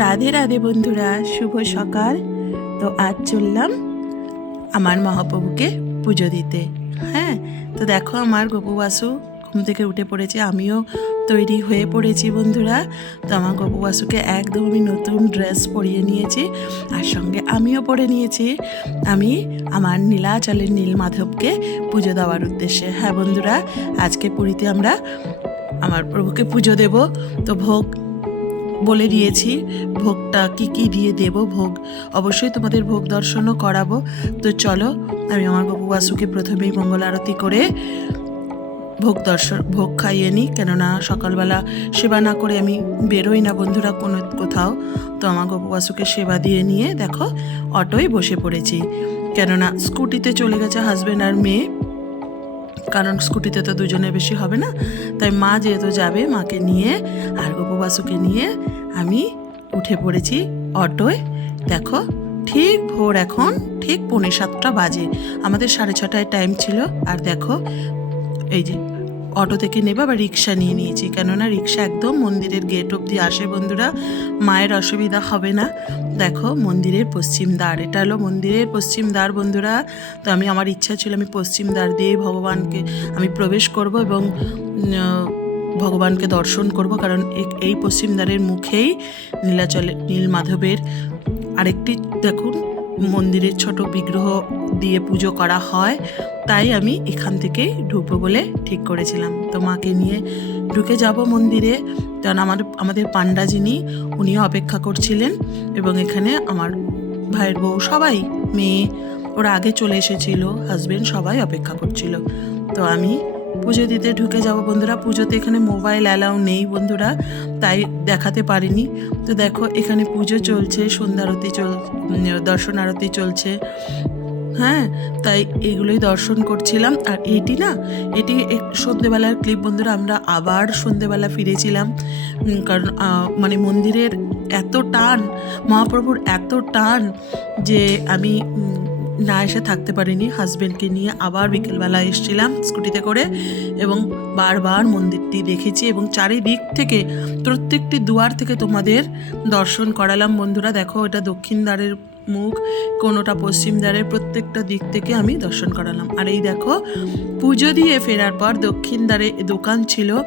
রাধে রাধে বন্ধুরা, শুভ সকাল। তো আজ চললাম আমার মহাপ্রভুকে পুজো দিতে। হ্যাঁ তো দেখো আমার গপু বাসু ঘুম থেকে উঠে পড়েছে, আমিও তৈরি হয়ে পড়েছি বন্ধুরা। তো আমার গপু বাসুকে একদম আমি নতুন ড্রেস পরিয়ে নিয়েছি আর সঙ্গে আমিও পরে নিয়েছি। আমি আমার নীলাচলের নীল মাধবকে পুজো দেওয়ার উদ্দেশ্যে। হ্যাঁ বন্ধুরা, আজকে পুরীতে আমরা আমার প্রভুকে পুজো দেব। তো ভোগ বলে দিয়েছি, ভোগটা কি কি দিয়ে দেব ভোগ? অবশ্যই তোমাদের ভোগ দর্শনও করাবো। তো চলো, আমি আমার বাবু বাসুকে প্রথমেই মঙ্গল আরতি করে ভোগ দর্শন, ভোগ খাইয়ে নিই। কেননা সকালবেলা সেবা না করে আমি বেরোই না বন্ধুরা কোনো কোথাও। তো আমার গপু বাসুকে সেবা দিয়ে নিয়ে দেখো, অটোয় বসে পড়েছি। কেননা স্কুটিতে চলে গেছে হাজব্যান্ড আর মেয়ে। কারণ স্কুটিতে তো দুজনে বেশি হবে না। তাই মা যেহেতু যাবে, মাকে নিয়ে আর গোপবাসুকে নিয়ে আমি উঠে পড়েছি অটোয়। দেখো, ঠিক ভোর এখন, ঠিক পৌনে সাতটা বাজে। আমাদের সাড়ে ছটায় টাইম ছিল। আর দেখো, এই যে অটো থেকে নেবা বা রিক্সা নিয়ে নিয়েছি। কেননা রিক্সা একদম মন্দিরের গেট অবধি আসে বন্ধুরা, মায়ের অসুবিধা হবে না। দেখো, মন্দিরের পশ্চিম দ্বার, এটা হলো মন্দিরের পশ্চিম দ্বার বন্ধুরা। তো আমি, আমার ইচ্ছা ছিল আমি পশ্চিম দ্বার দিয়ে ভগবানকে, আমি প্রবেশ করব এবং ভগবানকে দর্শন করব। কারণ এই পশ্চিম দ্বারের মুখেই নীলাচলে নীল মাধবের আরেকটি, দেখুন, মন্দিরের ছোট বিগ্রহ দিয়ে পুজো করা হয়, তাই আমি এখান থেকেই ঢুকবো বলে ঠিক করেছিলাম। তো মাকে নিয়ে ঢুকে যাব মন্দিরে। কারণ আমার, আমাদের পান্ডা যিনি, উনিও অপেক্ষা করছিলেন এবং এখানে আমার ভাইয়ের বউ সবাই, মেয়ে, ওরা আগে চলে এসেছিল হাজবেন্ড সবাই অপেক্ষা করছিল। তো আমি পুজো দিতে ঢুকে যাব বন্ধুরা। পুজোতে এখানে মোবাইল অ্যালাউ নেই বন্ধুরা, তাই দেখাতে পারিনি। তো দেখো এখানে পুজো চলছে, সন্ধ্যারতি চল দর্শন আরতি চলছে। হ্যাঁ তাই এগুলোই দর্শন করছিলাম। আর এটি না, এটি সন্ধেবেলার ক্লিপ বন্ধুরা, আমরা আবার সন্ধেবেলা ফিরেছিলাম। কারণ মানে মন্দিরের এত টান, মহাপ্রভুর এত টান যে আমি না এসে থাকতে পারিনি। হাজব্যান্ডকে নিয়ে আবার বিকেলবেলা এসেছিলাম স্কুটিতে করে এবং বারবার মন্দিরটি দেখেছি এবং চারিদিক থেকে, প্রত্যেকটি দুয়ার থেকে তোমাদের দর্শন করালাম। বন্ধুরা, দেখো এটা দক্ষিণ দ্বারের মুখ, কোনোটা পশ্চিম দ্বারের প্রত্যেকটা দিক থেকে আমি দর্শন করালাম। আর এই দেখো, পুজো দিয়ে ফেরার পর দক্ষিণ দ্বারে দোকান ছিল।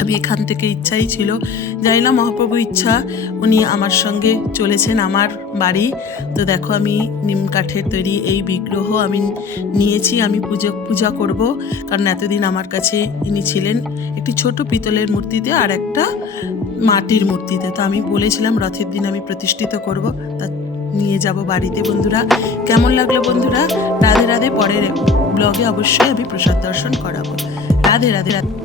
আমি এখান থেকে ইচ্ছাই ছিল, জানি না, মহাপ্রভু ইচ্ছা, উনি আমার সঙ্গে চলেছেন আমার বাড়ি। তো দেখো, আমি নিম কাঠের তৈরি এই বিগ্রহ আমি নিয়েছি, আমি পুজো, পূজা করব। কারণ এতদিন আমার কাছে ইনি ছিলেন একটি ছোট পিতলের মূর্তিতে আর একটা মাটির মূর্তিতে। তো আমি বলেছিলাম, রথের দিন আমি প্রতিষ্ঠিত করব। তা নিয়ে যাব বাড়িতে, বন্ধুরা। কেমন লাগল, বন্ধুরা? রাধে রাধে, পরের ব্লগে অবশ্যই আমি প্রসাদ দর্শন করাবো। রাধে রাধে রাধে।